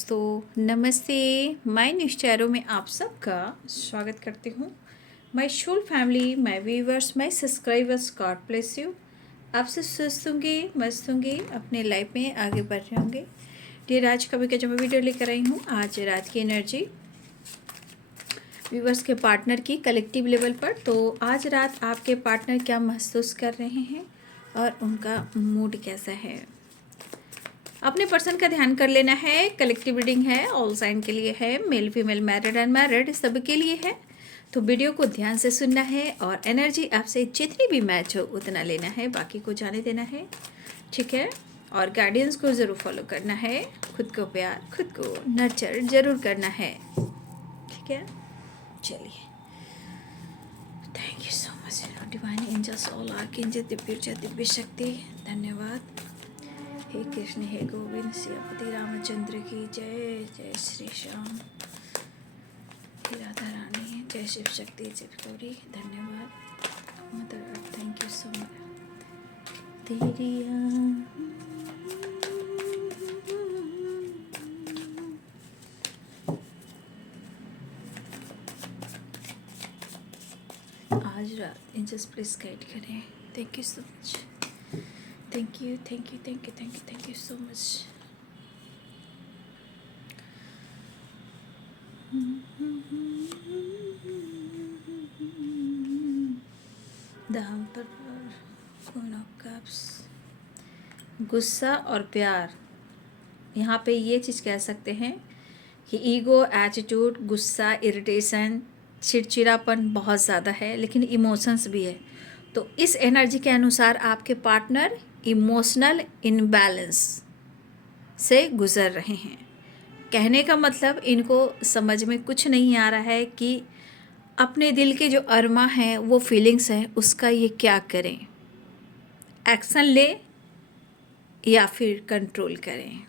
दोस्तों, नमस्ते। My news channel में आप सबका स्वागत करती हूँ। My soul family, my viewers, my subscribers, God bless you. आपसे स्वस्थ होंगे, मस्त होंगे, अपने लाइफ में आगे बढ़ रहे होंगे। डियर, आज कभी का जो मैं वीडियो लेकर आई हूँ, आज रात की एनर्जी व्यूवर्स के पार्टनर की कलेक्टिव लेवल पर। तो आज रात आपके पार्टनर क्या महसूस कर रहे हैं और उनका मूड कैसा है, अपने पर्सन का ध्यान कर लेना है। कलेक्टिव रीडिंग है, ऑल साइन के लिए है, मेल फीमेल, मैरिड अनमैरिड सब के लिए है। तो वीडियो को ध्यान से सुनना है और एनर्जी आपसे जितनी भी मैच हो उतना लेना है, बाकी को जाने देना है, ठीक है। और गाइडेंस को ज़रूर फॉलो करना है। खुद को प्यार, खुद को नर्चर ज़रूर करना है, ठीक है। चलिए, thank you so much divine angels, all archangel, दिव्य शक्ति, धन्यवाद। हे कृष्ण, हे गोविंद, सियापति रामचंद्र की जय। जय श्री श्याम, हे राधा रानी, जय शिव शक्ति, शिव गौरी, धन्यवाद। Mother earth, thank you so much. तेरी आज रात एंजल्स प्लीज गाइड करें। Thank you so much. Thank you, thank you, thank you, thank you, thank you so much. The emperor, queen of cups. गुस्सा और प्यार, यहाँ पे ये चीज़ कह सकते हैं कि ईगो, एटीट्यूड, गुस्सा, इरिटेशन, चिड़चिड़ापन बहुत ज़्यादा है, लेकिन इमोशंस भी है। तो इस एनर्जी के अनुसार आपके पार्टनर इमोशनल इनबैलेंस से गुज़र रहे हैं। कहने का मतलब इनको समझ में कुछ नहीं आ रहा है कि अपने दिल के जो अरमा हैं, वो फीलिंग्स हैं, उसका ये क्या करें, एक्शन ले या फिर कंट्रोल करें।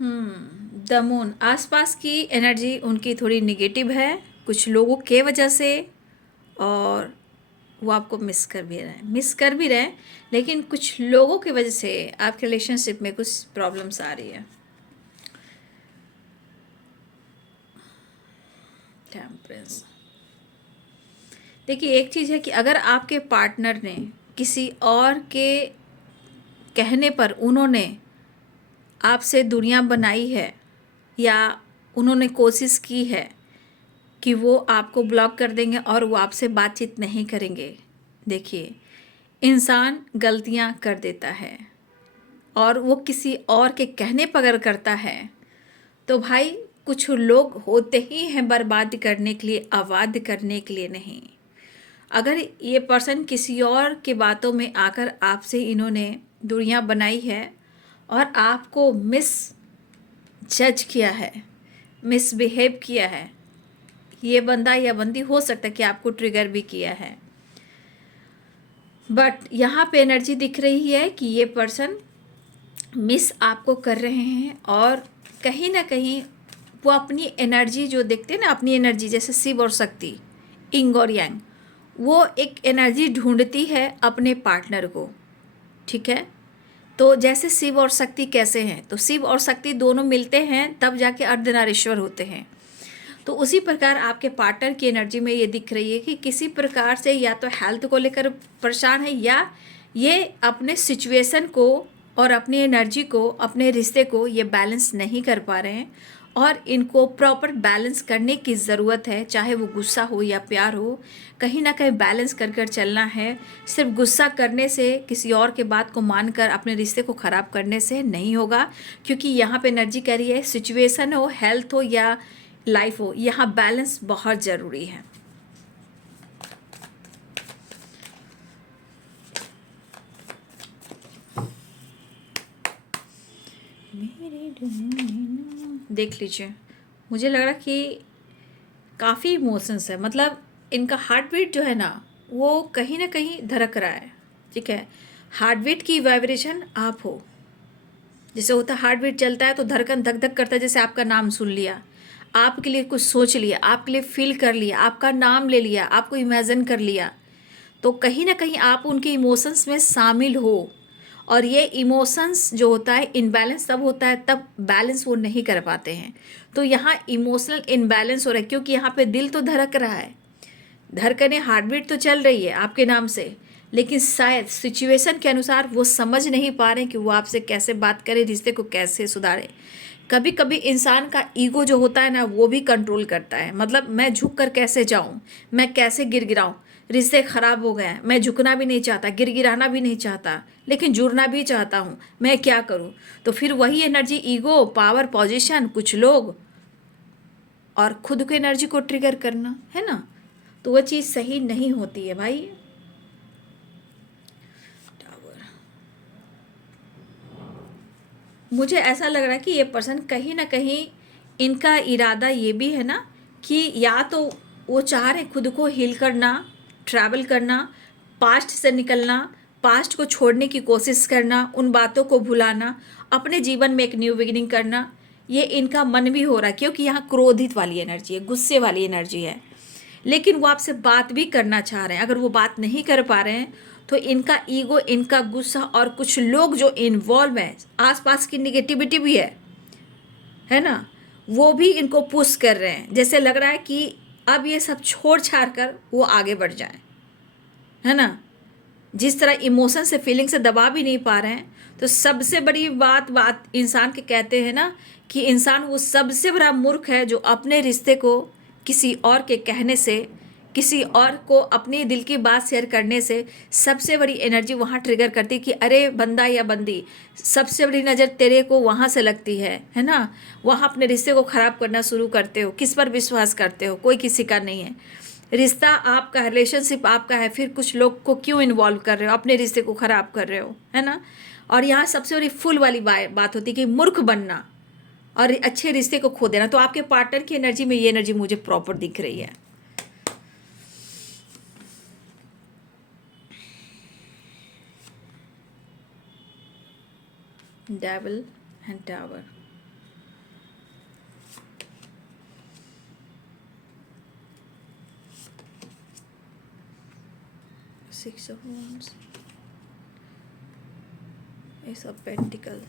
द मून, आसपास की एनर्जी उनकी थोड़ी निगेटिव है कुछ लोगों के वजह से, और वो आपको मिस कर भी रहे हैं, लेकिन कुछ लोगों की वजह से आपके रिलेशनशिप में कुछ प्रॉब्लम्स आ रही है। टेम्परेंस, देखिए एक चीज़ है कि अगर आपके पार्टनर ने किसी और के कहने पर उन्होंने आपसे दूरियां बनाई है, या उन्होंने कोशिश की है कि वो आपको ब्लॉक कर देंगे और वो आपसे बातचीत नहीं करेंगे। देखिए, इंसान गलतियां कर देता है और वो किसी और के कहने पर अगर करता है तो भाई कुछ लोग होते ही हैं बर्बाद करने के लिए, आबाद करने के लिए नहीं। अगर ये पर्सन किसी और की बातों में आकर आपसे इन्होंने दूरियां बनाई है और आपको मिस जज किया है, मिसबिहेव किया है, ये बंदा या बंदी हो सकता है कि आपको ट्रिगर भी किया है, बट यहाँ पे एनर्जी दिख रही है कि ये पर्सन मिस आपको कर रहे हैं और कहीं ना कहीं वो अपनी एनर्जी जो देखते हैं ना, अपनी एनर्जी जैसे शिव और शक्ति, इंग और यांग, वो एक एनर्जी ढूंढती है अपने पार्टनर को, ठीक है। तो जैसे शिव और शक्ति कैसे हैं, तो शिव और शक्ति दोनों मिलते हैं तब जाके अर्धनारीश्वर होते हैं। तो उसी प्रकार आपके पार्टनर की एनर्जी में ये दिख रही है कि किसी प्रकार से या तो हेल्थ को लेकर परेशान है, या ये अपने सिचुएशन को और अपनी एनर्जी को, अपने रिश्ते को ये बैलेंस नहीं कर पा रहे हैं, और इनको प्रॉपर बैलेंस करने की ज़रूरत है। चाहे वो गुस्सा हो या प्यार हो, कहीं ना कहीं बैलेंस कर कर चलना है। सिर्फ गुस्सा करने से, किसी और के बात को मानकर अपने रिश्ते को ख़राब करने से नहीं होगा, क्योंकि यहाँ पे एनर्जी कह रही है सिचुएशन हो, हेल्थ हो या लाइफ हो, यहाँ बैलेंस बहुत ज़रूरी है। देख लीजिए, मुझे लग रहा कि काफ़ी इमोशंस है, मतलब इनका हार्ट बीट जो है ना, वो कहीं ना कहीं धड़क रहा है, ठीक है। हार्ट बीट की वाइब्रेशन आप हो, जैसे होता है हार्ट बीट चलता है तो धड़कन धक धक करता है, जैसे आपका नाम सुन लिया, आपके लिए कुछ सोच लिया, आपके लिए फील कर लिया, आपका नाम ले लिया, आपको इमेजिन कर लिया, तो कहीं ना कहीं आप उनके इमोशंस में शामिल हो और ये इमोशंस जो होता है इनबैलेंस तब होता है, तब बैलेंस वो नहीं कर पाते हैं। तो यहाँ इमोशनल इनबैलेंस हो रहा है, क्योंकि यहाँ पे दिल तो धड़क रहा है, धड़कने हार्ट बीट तो चल रही है आपके नाम से, लेकिन शायद सिचुएशन के अनुसार वो समझ नहीं पा रहे हैं कि वो आपसे कैसे बात करें, रिश्ते को कैसे सुधारें। कभी कभी इंसान का ईगो जो होता है ना, वो भी कंट्रोल करता है। मतलब मैं झुक कर कैसे जाऊं, मैं कैसे गिड़गिड़ाऊं, रिश्ते खराब हो गए हैं, मैं झुकना भी नहीं चाहता, गिड़गिड़ाना भी नहीं चाहता, लेकिन जुड़ना भी चाहता हूं, मैं क्या करूं। तो फिर वही एनर्जी, ईगो, पावर, पोजीशन, कुछ लोग और खुद को एनर्जी को ट्रिगर करना है ना, तो वो चीज़ सही नहीं होती है भाई। मुझे ऐसा लग रहा है कि ये पर्सन कहीं ना कहीं इनका इरादा ये भी है ना कि या तो वो चाह रहे खुद को हील करना, ट्रैवल करना, पास्ट से निकलना, पास्ट को छोड़ने की कोशिश करना, उन बातों को भुलाना, अपने जीवन में एक न्यू बिगिनिंग करना। ये इनका मन भी हो रहा है, क्योंकि यहाँ क्रोधित वाली एनर्जी है, गुस्से वाली एनर्जी है। लेकिन वो आपसे बात भी करना चाह रहे हैं। अगर वो बात नहीं कर पा रहे हैं तो इनका ईगो, इनका गुस्सा और कुछ लोग जो इन्वॉल्व हैं, आसपास की निगेटिविटी भी है ना, वो भी इनको पुश कर रहे हैं। जैसे लग रहा है कि अब ये सब छोड़ छाड़ कर वो आगे बढ़ जाएं, है ना। जिस तरह इमोशन से, फीलिंग से दबा भी नहीं पा रहे हैं। तो सबसे बड़ी बात इंसान के कहते हैं ना कि इंसान वो सबसे बड़ा मूर्ख है जो अपने रिश्ते को किसी और के कहने से, किसी और को अपने दिल की बात शेयर करने से सबसे बड़ी एनर्जी वहाँ ट्रिगर करती कि अरे बंदा या बंदी, सबसे बड़ी नज़र तेरे को वहाँ से लगती है ना। वहाँ अपने रिश्ते को ख़राब करना शुरू करते हो। किस पर विश्वास करते हो? कोई किसी का नहीं है। रिश्ता आपका है, रिलेशनशिप आपका है, फिर कुछ लोग को क्यों इन्वॉल्व कर रहे हो, अपने रिश्ते को ख़राब कर रहे हो, है ना। और यहाँ सबसे बड़ी फुल वाली बात होती है कि मूर्ख बनना और अच्छे रिश्ते को खो देना। तो आपके पार्टनर की एनर्जी में ये एनर्जी मुझे प्रॉपर दिख रही है। Devil and tower, six of wands, S of pentacle.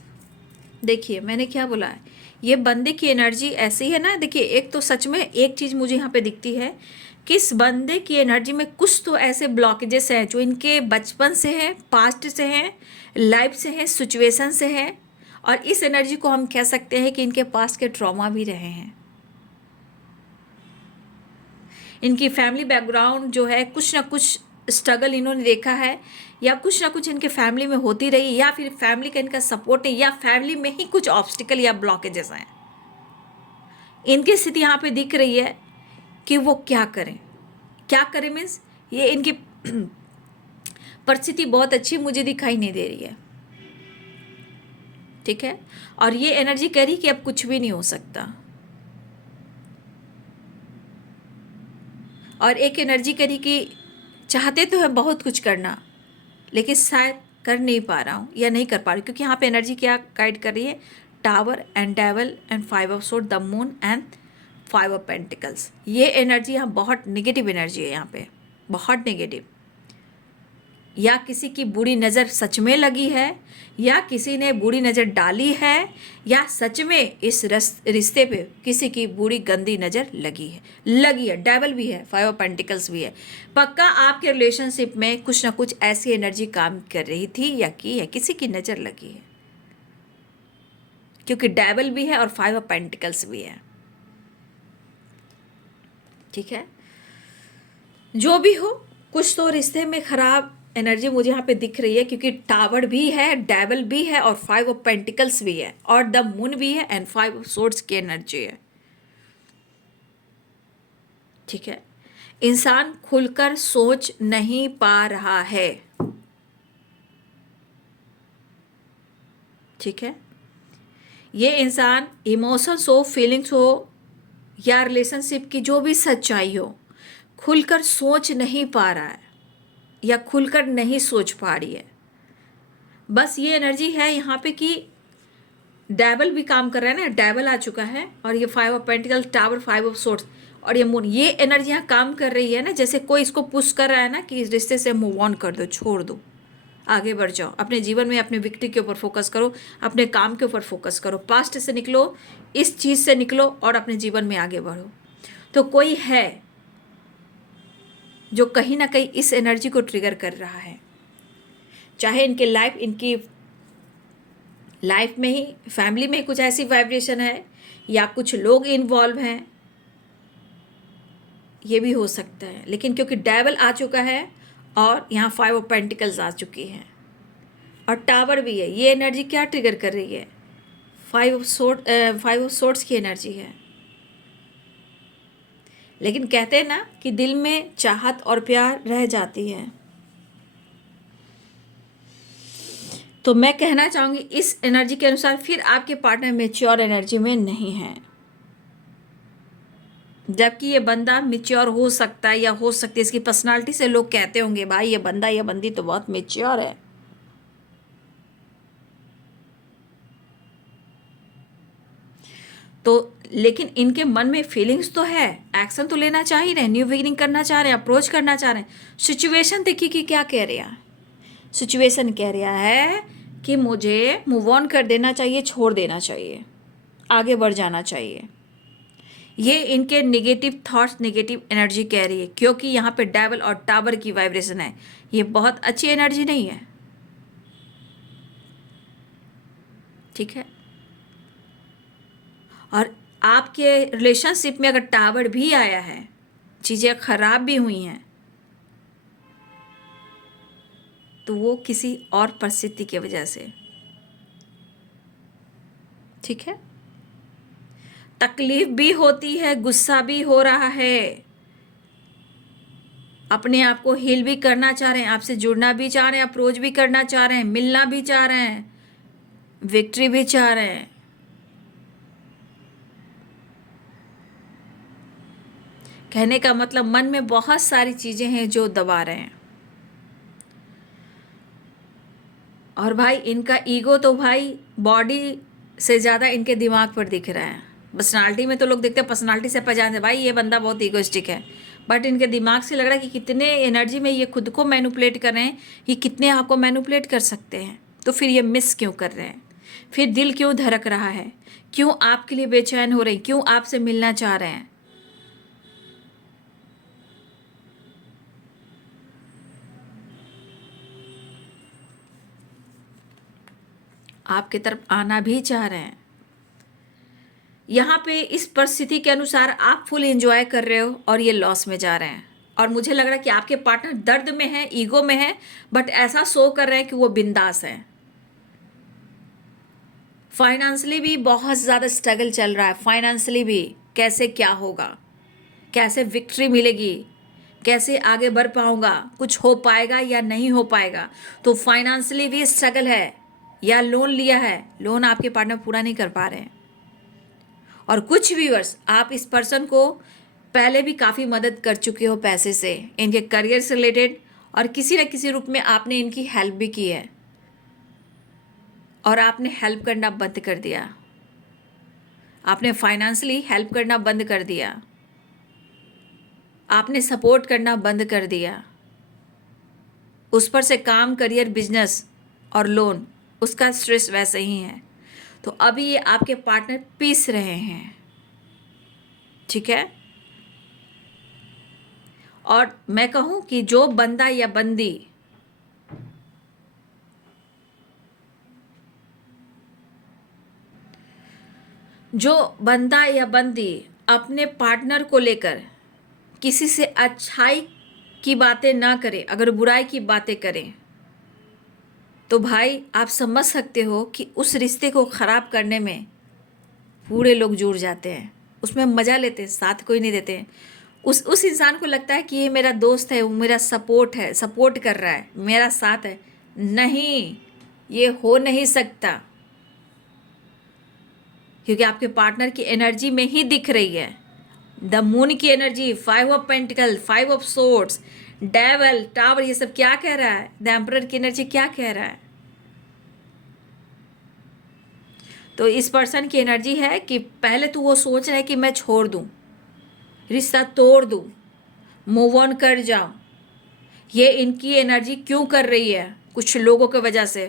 देखिए मैंने क्या बोला है, ये बंदे की एनर्जी ऐसी है ना। देखिए एक तो सच में एक चीज़ मुझे यहाँ पे दिखती है कि इस बंदे की एनर्जी में कुछ तो ऐसे ब्लॉकेजेस हैं जो इनके बचपन से हैं, पास्ट से हैं, लाइफ से हैं, सिचुएशन से हैं। और इस एनर्जी को हम कह सकते हैं कि इनके पास्ट के ट्रॉमा भी रहे हैं। इनकी फैमिली बैकग्राउंड जो है, कुछ ना कुछ स्ट्रगल इन्होंने देखा है, या कुछ ना कुछ इनके फैमिली में होती रही, या फिर फैमिली का इनका सपोर्ट नहीं, या फैमिली में ही कुछ ऑब्स्टिकल या ब्लॉकेजेस हैं। इनकी स्थिति यहाँ पे दिख रही है कि वो क्या करें। क्या करें मीन्स ये इनकी परिस्थिति बहुत अच्छी मुझे दिखाई नहीं दे रही है, ठीक है। और ये एनर्जी कह रही कि अब कुछ भी नहीं हो सकता। और एक एनर्जी करी कि चाहते तो है बहुत कुछ करना, लेकिन शायद कर नहीं पा रहा हूँ या नहीं कर पा रही, क्योंकि यहाँ पे एनर्जी क्या गाइड कर रही है, tower and devil and 5 of sword, the moon and 5 of pentacles. ये एनर्जी यहाँ बहुत नेगेटिव एनर्जी है, यहाँ पे बहुत नेगेटिव। या किसी की बुरी नज़र सच में लगी है, या किसी ने बुरी नज़र डाली है, या सच में इस रिश्ते पे किसी की बुरी गंदी नज़र लगी है। डेविल भी है, 5 ऑफ पेंटिकल्स भी है। पक्का आपके रिलेशनशिप में कुछ ना कुछ ऐसी एनर्जी काम कर रही थी या की है, किसी की नज़र लगी है, क्योंकि डेविल भी है और 5 ऑफ पेंटिकल्स भी है, ठीक है। जो भी हो, कुछ तो रिश्ते में खराब एनर्जी मुझे यहाँ पे दिख रही है, क्योंकि टावर भी है, डेविल भी है और 5 ऑफ पेंटिकल्स भी है, और द मून भी है एंड 5 ऑफ सोर्ड्स की एनर्जी है, ठीक है। इंसान खुलकर सोच नहीं पा रहा है, ठीक है। ये इंसान इमोशंस हो, फीलिंग्स हो, या रिलेशनशिप की जो भी सच्चाई हो, खुलकर सोच नहीं पा रहा है या खुलकर नहीं सोच पा रही है। बस ये एनर्जी है यहाँ पे कि डेविल भी काम कर रहा है ना, डेविल आ चुका है, और ये 5 of pentacle, tower, 5 of swords और ये मून, ये एनर्जी यहाँ काम कर रही है ना। जैसे कोई इसको पुश कर रहा है ना कि इस रिश्ते से मूव ऑन कर दो, छोड़ दो, आगे बढ़ जाओ अपने जीवन में, अपने विक्ट्री के ऊपर फोकस करो, अपने काम के ऊपर फोकस करो, पास्ट से निकलो, इस चीज़ से निकलो और अपने जीवन में आगे बढ़ो। तो कोई है जो कहीं ना कहीं इस एनर्जी को ट्रिगर कर रहा है, चाहे इनकी लाइफ में ही, फैमिली में कुछ ऐसी वाइब्रेशन है या कुछ लोग इन्वॉल्व हैं, ये भी हो सकता है। लेकिन क्योंकि डेविल आ चुका है और यहाँ 5 ऑफ पेंटिकल्स आ चुकी हैं और टावर भी है, ये एनर्जी क्या ट्रिगर कर रही है? 5 ऑफ सोर्ड्स की एनर्जी है। लेकिन कहते हैं ना कि दिल में चाहत और प्यार रह जाती है। तो मैं कहना चाहूँगी इस एनर्जी के अनुसार फिर आपके पार्टनर मैच्योर एनर्जी में नहीं है, जबकि ये बंदा मैच्योर हो सकता है या हो सकती है। इसकी पर्सनालिटी से लोग कहते होंगे भाई ये बंदा या बंदी तो बहुत मैच्योर है। तो लेकिन इनके मन में फीलिंग्स तो है, एक्शन तो लेना चाह ही रहे, न्यू बिगिनिंग करना चाह रहे हैं, अप्रोच करना चाह रहे हैं। सिचुएशन देखिए कि क्या कह रहा है। सिचुएशन कह रहा है कि मुझे मूव ऑन कर देना चाहिए, छोड़ देना चाहिए, आगे बढ़ जाना चाहिए। ये इनके नेगेटिव थॉट्स, नेगेटिव एनर्जी कह रही है, क्योंकि यहाँ पे डेविल और टावर की वाइब्रेशन है। ये बहुत अच्छी एनर्जी नहीं है, ठीक है। और आपके रिलेशनशिप में अगर टावर भी आया है, चीज़ें खराब भी हुई हैं, तो वो किसी और परिस्थिति की वजह से, ठीक है। तकलीफ भी होती है, गुस्सा भी हो रहा है, अपने आप को हील भी करना चाह रहे हैं, आपसे जुड़ना भी चाह रहे हैं, अप्रोच भी करना चाह रहे हैं, मिलना भी चाह रहे हैं, विक्ट्री भी चाह रहे हैं। कहने का मतलब मन में बहुत सारी चीज़ें हैं जो दबा रहे हैं। और भाई इनका ईगो तो भाई बॉडी से ज़्यादा इनके दिमाग पर दिख रहा है। पर्सनालिटी में तो लोग देखते हैं, पर्सनालिटी से पहचानते भाई ये बंदा बहुत ईगोइस्टिक है, बट इनके दिमाग से लग रहा है कि कितने एनर्जी में ये खुद को मैनिपुलेट कर रहे हैं, ये कितने आपको मैनिपुलेट कर सकते हैं। तो फिर ये मिस क्यों कर रहे हैं, फिर दिल क्यों धड़क रहा है, क्यों आपके लिए बेचैन हो रहे हैं, क्यों आपसे मिलना चाह रहे हैं। आपकी तरफ आना भी चाह रहे हैं। यहाँ पे इस परिस्थिति के अनुसार आप फुल एंजॉय कर रहे हो और ये लॉस में जा रहे हैं। और मुझे लग रहा है कि आपके पार्टनर दर्द में है, ईगो में है, बट ऐसा शो कर रहे हैं कि वो बिंदास है। फाइनेंशियली भी बहुत ज़्यादा स्ट्रगल चल रहा है, फाइनेंशियली भी कैसे क्या होगा, कैसे विक्ट्री मिलेगी, कैसे आगे बढ़ पाऊंगा, कुछ हो पाएगा या नहीं हो पाएगा। तो फाइनेंशियली भी स्ट्रगल है, या लोन लिया है, लोन आपके पार्टनर पूरा नहीं कर पा रहे हैं। और कुछ व्यूअर्स आप इस पर्सन को पहले भी काफ़ी मदद कर चुके हो पैसे से, इनके करियर से रिलेटेड, और किसी न किसी रूप में आपने इनकी हेल्प भी की है और आपने हेल्प करना बंद कर दिया, आपने फाइनेंशियली हेल्प करना बंद कर दिया, आपने सपोर्ट करना बंद कर दिया। उस पर से काम, करियर, बिजनेस और लोन, उसका स्ट्रेस वैसे ही है। तो अभी ये आपके पार्टनर पीस रहे हैं, ठीक है। और मैं कहूं कि जो बंदा या बंदी अपने पार्टनर को लेकर किसी से अच्छाई की बातें ना करे, अगर बुराई की बातें करें, तो भाई आप समझ सकते हो कि उस रिश्ते को ख़राब करने में पूरे लोग जुड़ जाते हैं, उसमें मज़ा लेते हैं, साथ कोई नहीं देते हैं। उस इंसान को लगता है कि ये मेरा दोस्त है, वो मेरा सपोर्ट है, सपोर्ट कर रहा है, मेरा साथ है। नहीं, ये हो नहीं सकता, क्योंकि आपके पार्टनर की एनर्जी में ही दिख रही है। द मून की energy, 5 of pentacle, 5 of swords, devil, tower, ये सब क्या कह रहा है? द एम्परर की एनर्जी क्या कह रहा है? तो इस पर्सन की एनर्जी है कि पहले तो वो सोच रहे हैं कि मैं छोड़ दूं, रिश्ता तोड़ दूं, मूव ऑन कर जाऊं। ये इनकी एनर्जी क्यों कर रही है? कुछ लोगों की वजह से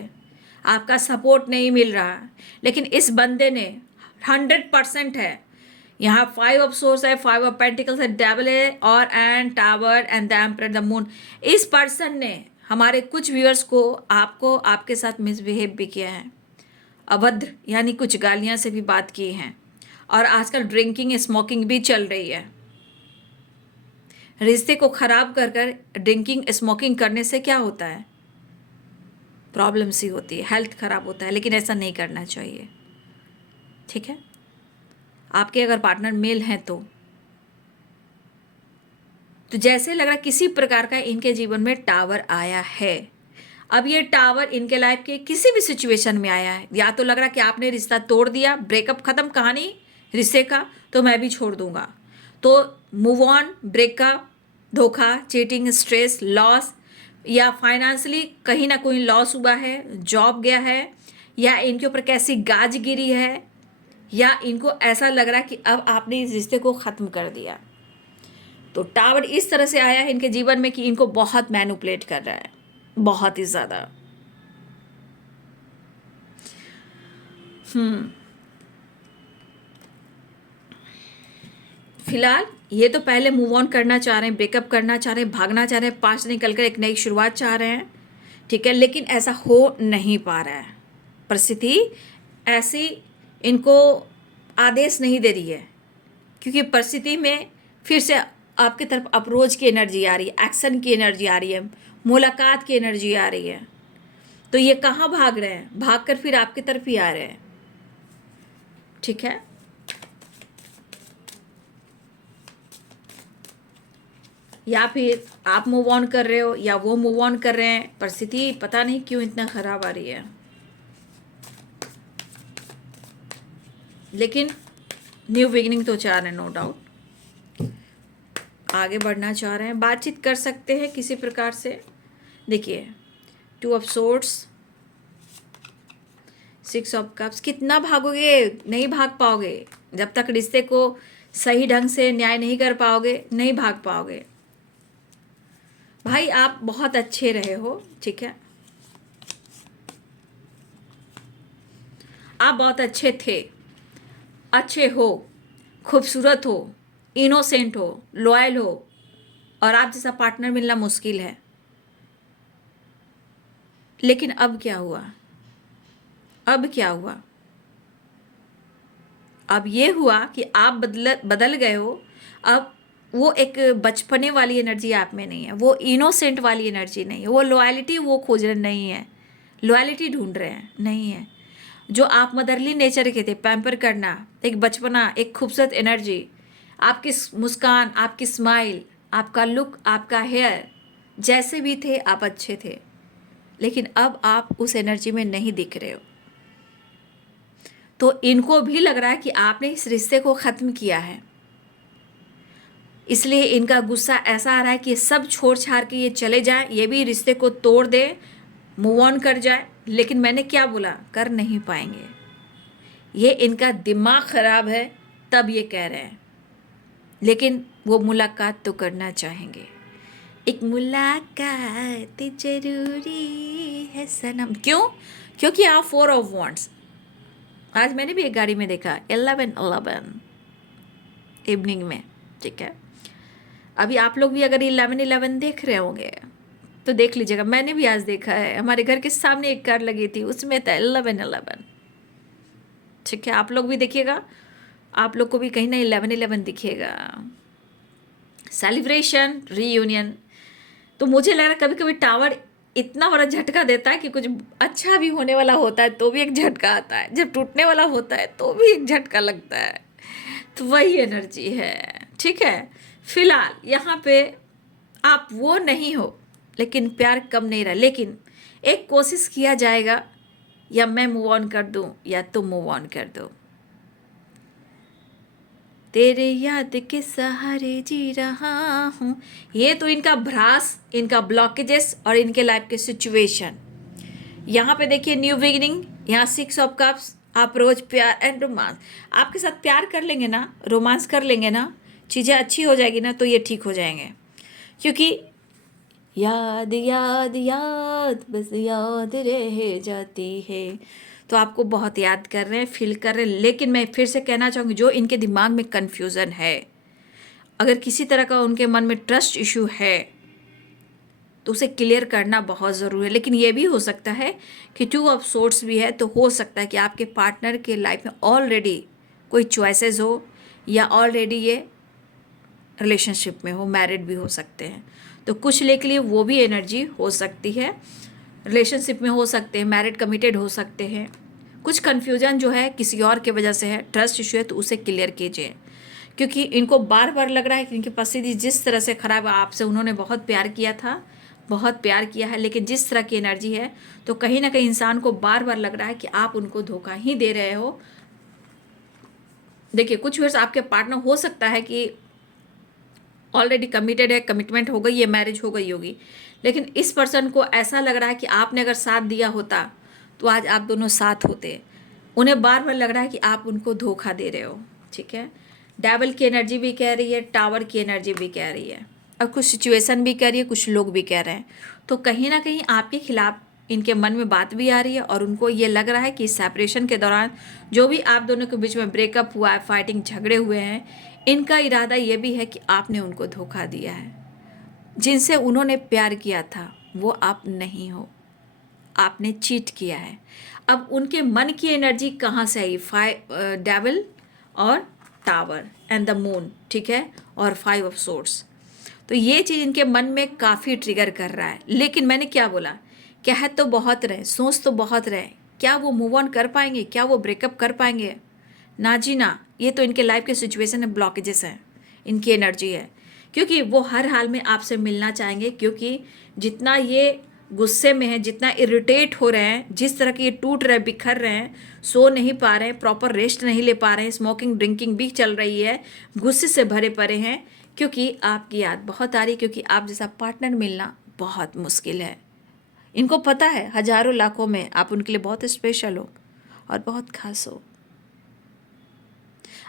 आपका सपोर्ट नहीं मिल रहा, लेकिन इस बंदे ने 100% है। यहाँ 5 ऑफ सोर्स है, 5 ऑफ पेंटिकल्स है, डेविल है और and tower and the emperor the moon. इस पर्सन ने हमारे कुछ व्यूअर्स को, आपको, आपके साथ मिसबिहेव भी किया है, अभद्र यानी कुछ गालियाँ से भी बात की हैं, और आजकल ड्रिंकिंग स्मोकिंग भी चल रही है। रिश्ते को खराब कर कर ड्रिंकिंग स्मोकिंग करने से क्या होता है? प्रॉब्लम सी होती है, हेल्थ खराब होता है, लेकिन ऐसा नहीं करना चाहिए। ठीक है, आपके अगर पार्टनर मेल हैं तो जैसे लग रहा किसी प्रकार का इनके जीवन में टावर आया है। अब ये टावर इनके लाइफ के किसी भी सिचुएशन में आया है, या तो लग रहा कि आपने रिश्ता तोड़ दिया, ब्रेकअप खत्म कहानी रिश्ते का, तो मैं भी छोड़ दूंगा, तो मूव ऑन, ब्रेकअप, धोखा, चीटिंग, स्ट्रेस, लॉस, या फाइनेंशियली कहीं ना कहीं लॉस हुआ है, जॉब गया है, या इनके ऊपर कैसी गाज गिरी है, या इनको ऐसा लग रहा है कि अब आपने इस रिश्ते को ख़त्म कर दिया। तो टावर इस तरह से आया है इनके जीवन में कि इनको बहुत मैनिपुलेट कर रहा है, बहुत ही ज़्यादा। फिलहाल ये तो पहले मूव ऑन करना चाह रहे हैं, ब्रेकअप करना चाह रहे हैं, भागना चाह रहे हैं, पास निकल कर एक नई शुरुआत चाह रहे हैं। ठीक है, लेकिन ऐसा हो नहीं पा रहा है, परिस्थिति ऐसी इनको आदेश नहीं दे रही है, क्योंकि परिस्थिति में फिर से आपकी तरफ अप्रोच की एनर्जी आ रही है, एक्शन की एनर्जी आ रही है, मुलाकात की एनर्जी आ रही है। तो ये कहाँ भाग रहे हैं? भाग कर फिर आपकी तरफ ही आ रहे हैं। ठीक है, या फिर आप मूव ऑन कर रहे हो या वो मूव ऑन कर रहे हैं। परिस्थिति पता नहीं क्यों इतना खराब आ रही है, लेकिन न्यू बिगिनिंग तो चाह रहे हैं, नो डाउट आगे बढ़ना चाह रहे हैं, बातचीत कर सकते हैं किसी प्रकार से। देखिए 2 ऑफ सोर्ड्स, 6 ऑफ कप्स, कितना भागोगे? नहीं भाग पाओगे जब तक रिश्ते को सही ढंग से न्याय नहीं कर पाओगे, नहीं भाग पाओगे। भाई आप बहुत अच्छे रहे हो, ठीक है, आप बहुत अच्छे थे, अच्छे हो, खूबसूरत हो, इनोसेंट हो, लॉयल हो, और आप जैसा पार्टनर मिलना मुश्किल है। लेकिन अब क्या हुआ? अब क्या हुआ? अब ये हुआ कि आप बदल गए हो। अब वो एक बचपने वाली एनर्जी आप में नहीं है, वो इनोसेंट वाली एनर्जी नहीं है, वो लॉयलिटी वो खोज रहे नहीं है, लॉयलिटी ढूंढ रहे हैं, नहीं है। जो आप मदरली नेचर के थे, पैम्पर करना, एक बचपना, एक खूबसूरत एनर्जी, आपकी मुस्कान, आपकी स्माइल, आपका लुक, आपका हेयर, जैसे भी थे आप अच्छे थे, लेकिन अब आप उस एनर्जी में नहीं दिख रहे हो। तो इनको भी लग रहा है कि आपने इस रिश्ते को ख़त्म किया है, इसलिए इनका गुस्सा ऐसा आ रहा है कि सब छोड़ छाड़ के ये चले जाए, ये भी रिश्ते को तोड़ दे, मूव ऑन कर जाए। लेकिन मैंने क्या बोला? कर नहीं पाएंगे। ये इनका दिमाग ख़राब है, तब ये कह रहे हैं, लेकिन वो मुलाकात तो करना चाहेंगे। एक मुलाकात ज़रूरी है सनम। क्यों? क्योंकि आप 4 ऑफ वॉन्ड्स, आज मैंने भी एक गाड़ी में देखा 11 इवनिंग में, ठीक है। अभी आप लोग भी अगर 11 देख रहे होंगे तो देख लीजिएगा, मैंने भी आज देखा है, हमारे घर के सामने एक कार लगी थी, उसमें था 11, ठीक है। आप लोग भी देखिएगा, आप लोग को भी कहीं ना 11 दिखेगा। Celebration, reunion. तो मुझे लग रहा है कभी कभी टावर इतना बड़ा झटका देता है कि कुछ अच्छा भी होने वाला होता है तो भी एक झटका आता है, जब टूटने वाला होता है तो भी एक झटका लगता है। तो वही एनर्जी है, ठीक है। फिलहाल यहाँ पे आप वो नहीं हो, लेकिन प्यार कम नहीं रहा, लेकिन एक कोशिश किया जाएगा, या मैं मूव ऑन कर दूं या तुम मूव ऑन कर दो। तेरे याद के सहारे जी रहा हूँ। ये तो इनका भ्रास, इनका ब्लॉकेजेस और इनके लाइफ के सिचुएशन। यहाँ पे देखिए न्यू बिगिनिंग, यहाँ 6 ऑफ कप्स, अप्रोच, प्यार एंड रोमांस। आपके साथ प्यार कर लेंगे ना, रोमांस कर लेंगे ना, चीज़ें अच्छी हो जाएगी ना, तो ये ठीक हो जाएंगे। क्योंकि याद याद याद बस याद रह जाती है। तो आपको बहुत याद कर रहे हैं, फील कर रहे हैं। लेकिन मैं फिर से कहना चाहूँगी, जो इनके दिमाग में कन्फ्यूज़न है, अगर किसी तरह का उनके मन में ट्रस्ट इशू है तो उसे क्लियर करना बहुत ज़रूरी है। लेकिन ये भी हो सकता है कि टू ऑफ सोर्ड्स भी है, तो हो सकता है कि आपके पार्टनर के लाइफ में ऑलरेडी कोई चॉइसेस हो, या ऑलरेडी ये रिलेशनशिप में हो, मैरिड भी हो सकते हैं। तो कुछ ले के लिए वो भी एनर्जी हो सकती है, रिलेशनशिप में हो सकते हैं, मैरिड कमिटेड हो सकते हैं। कुछ कन्फ्यूजन जो है किसी और की वजह से है, ट्रस्ट इशू है, तो उसे क्लियर कीजिए। क्योंकि इनको बार बार लग रहा है कि इनकी परिस्थिति जिस तरह से ख़राब है, आपसे उन्होंने बहुत प्यार किया था, बहुत प्यार किया है, लेकिन जिस तरह की एनर्जी है, तो कहीं ना कहीं इंसान को बार बार लग रहा है कि आप उनको धोखा ही दे रहे हो। देखिए, कुछ वर्ष आपके पार्टनर हो सकता है कि ऑलरेडी कमिटेड है, कमिटमेंट हो गई है, मैरिज हो गई होगी, लेकिन इस पर्सन को ऐसा लग रहा है कि आपने अगर साथ दिया होता तो आज आप दोनों साथ होते। उन्हें बार बार लग रहा है कि आप उनको धोखा दे रहे हो। ठीक है, डेविल की एनर्जी भी कह रही है, टावर की एनर्जी भी कह रही है, और कुछ सिचुएशन भी कह रही है, कुछ लोग भी कह रहे हैं। तो कहीं ना कहीं आपके खिलाफ इनके मन में बात भी आ रही है, और उनको ये लग रहा है कि सेपरेशन के दौरान जो भी आप दोनों के बीच में ब्रेकअप हुआ है, फाइटिंग झगड़े हुए हैं, इनका इरादा ये भी है कि आपने उनको धोखा दिया है। जिनसे उन्होंने प्यार किया था वो आप नहीं हो, आपने चीट किया है। अब उनके मन की एनर्जी कहाँ से आई? डेविल और टावर एंड द मून, ठीक है, और 5 ऑफ सोर्ड्स। तो ये चीज़ इनके मन में काफ़ी ट्रिगर कर रहा है। लेकिन मैंने क्या बोला, कह तो बहुत रहे, सोच तो बहुत रहे, क्या वो मूव ऑन कर पाएंगे? क्या वो ब्रेकअप कर पाएंगे? ना जी ना। ये तो इनके लाइफ के सिचुएशन में ब्लॉकेजेस हैं, इनकी एनर्जी है। क्योंकि वो हर हाल में आपसे मिलना चाहेंगे, क्योंकि जितना ये गुस्से में है, जितना इरिटेट हो रहे हैं, जिस तरह के ये टूट रहे, बिखर रहे हैं, सो नहीं पा रहे हैं, प्रॉपर रेस्ट नहीं ले पा रहे हैं, स्मोकिंग ड्रिंकिंग भी चल रही है, गुस्से से भरे पड़े हैं, क्योंकि आपकी याद बहुत आ रही है। क्योंकि आप जैसा पार्टनर मिलना बहुत मुश्किल है। इनको पता है हजारों लाखों में आप उनके लिए बहुत स्पेशल हो और बहुत खास हो।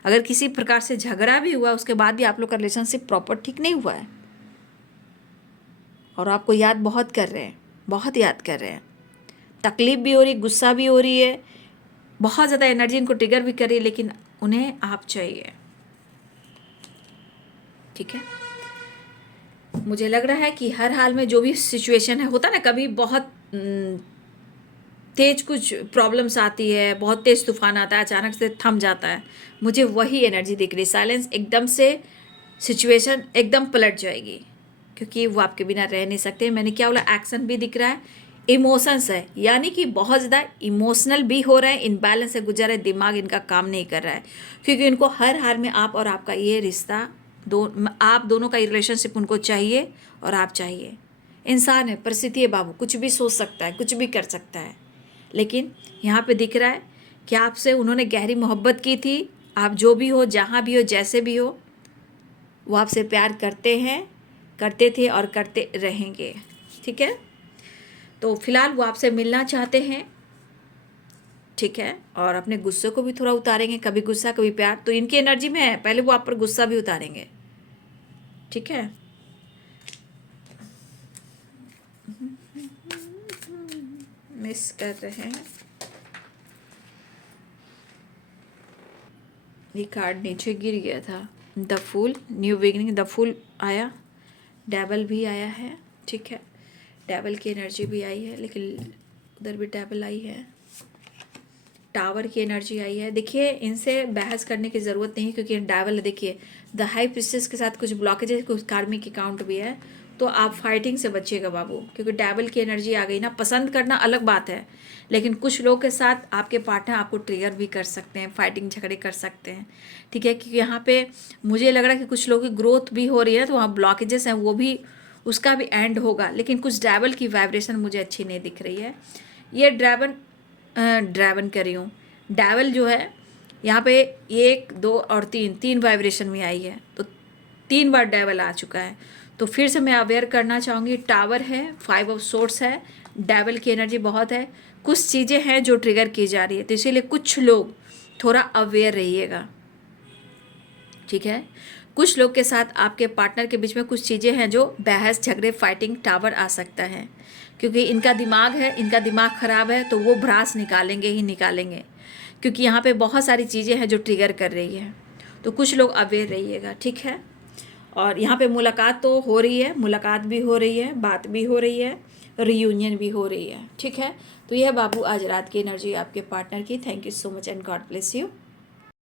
अगर किसी प्रकार से झगड़ा भी हुआ, उसके बाद भी आप लोग का रिलेशनशिप प्रॉपर ठीक नहीं हुआ है, और आपको याद बहुत कर रहे हैं, बहुत याद कर रहे हैं, तकलीफ भी हो रही, गुस्सा भी हो रही है, बहुत ज़्यादा एनर्जी इनको ट्रिगर भी कर रही है, लेकिन उन्हें आप चाहिए। ठीक है, मुझे लग रहा है कि हर हाल में जो भी सिचुएशन है, होता ना कभी बहुत तेज कुछ प्रॉब्लम्स आती है, बहुत तेज तूफान आता है, अचानक से थम जाता है, मुझे वही एनर्जी दिख रही। साइलेंस, एकदम से सिचुएशन एकदम पलट जाएगी, क्योंकि वो आपके बिना रह नहीं सकते। मैंने क्या बोला, एक्शन भी दिख रहा है, इमोशंस है, यानी कि बहुत ज़्यादा इमोशनल भी हो रहे हैं, इनबैलेंस से गुजर रहे, दिमाग इनका काम नहीं कर रहा है, क्योंकि इनको हर हाल में आप और आपका ये रिश्ता, आप दोनों का रिलेशनशिप उनको चाहिए और आप चाहिए। इंसान है, परिस्थिति है बाबू, कुछ भी सोच सकता है, कुछ भी कर सकता है। लेकिन यहाँ पे दिख रहा है कि आपसे उन्होंने गहरी मोहब्बत की थी। आप जो भी हो, जहाँ भी हो, जैसे भी हो, वो आपसे प्यार करते हैं, करते थे और करते रहेंगे। ठीक है, तो फिलहाल वो आपसे मिलना चाहते हैं। ठीक है, और अपने गुस्से को भी थोड़ा उतारेंगे, कभी गुस्सा कभी प्यार, तो इनकी एनर्जी में है, पहले वो आप पर गुस्सा भी उतारेंगे। ठीक है, मिस कर रहे हैं। ये कार्ड नीचे गिर गया था, the fool, new beginning, the fool आया, डेविल भी आया है। ठीक है, डेविल की एनर्जी भी आई है, लेकिन उधर भी डेविल आई है, टावर की एनर्जी आई है। देखिए, इनसे बहस करने की ज़रूरत नहीं है, क्योंकि डेविल, देखिए द हाई प्रिंसेस के साथ कुछ ब्लॉकेजेस, कुछ कार्मिक अकाउंट भी है, तो आप फाइटिंग से बचिएगा बाबू, क्योंकि डेविल की एनर्जी आ गई ना। पसंद करना अलग बात है, लेकिन कुछ लोग के साथ आपके पार्टनर आपको ट्रिगर भी कर सकते हैं, फाइटिंग झगड़े कर सकते हैं। ठीक है, क्योंकि यहाँ पे मुझे लग रहा है कि कुछ लोगों की ग्रोथ भी हो रही है, तो वहाँ ब्लॉकेजेस हैं, वो भी, उसका भी एंड होगा। लेकिन कुछ डेविल की वाइब्रेशन मुझे अच्छी नहीं दिख रही है। ये ड्रैगन कर रही हूँ, डेविल जो है यहाँ पे 1, 2 और 3 वाइब्रेशन में आई है, तो 3 बार डेविल आ चुका है। तो फिर से मैं अवेयर करना चाहूँगी, टावर है, 5 ऑफ सोर्ड्स है, डेविल की एनर्जी बहुत है, कुछ चीज़ें हैं जो ट्रिगर की जा रही है, तो इसीलिए कुछ लोग थोड़ा अवेयर रहिएगा। ठीक है, कुछ लोग के साथ आपके पार्टनर के बीच में कुछ चीज़ें हैं जो बहस झगड़े फाइटिंग टावर आ सकता है, क्योंकि इनका दिमाग है, इनका दिमाग ख़राब है, तो वो भ्रास निकालेंगे ही निकालेंगे, क्योंकि यहाँ पे बहुत सारी चीज़ें हैं जो ट्रिगर कर रही है। तो कुछ लोग अवेयर रहिएगा, ठीक है। और यहाँ पे मुलाकात तो हो रही है, मुलाकात भी हो रही है, बात भी हो रही है, रियूनियन भी हो रही है, ठीक है। तो यह बाबू आज रात की एनर्जी आपके पार्टनर की। Thank you so much and God bless you.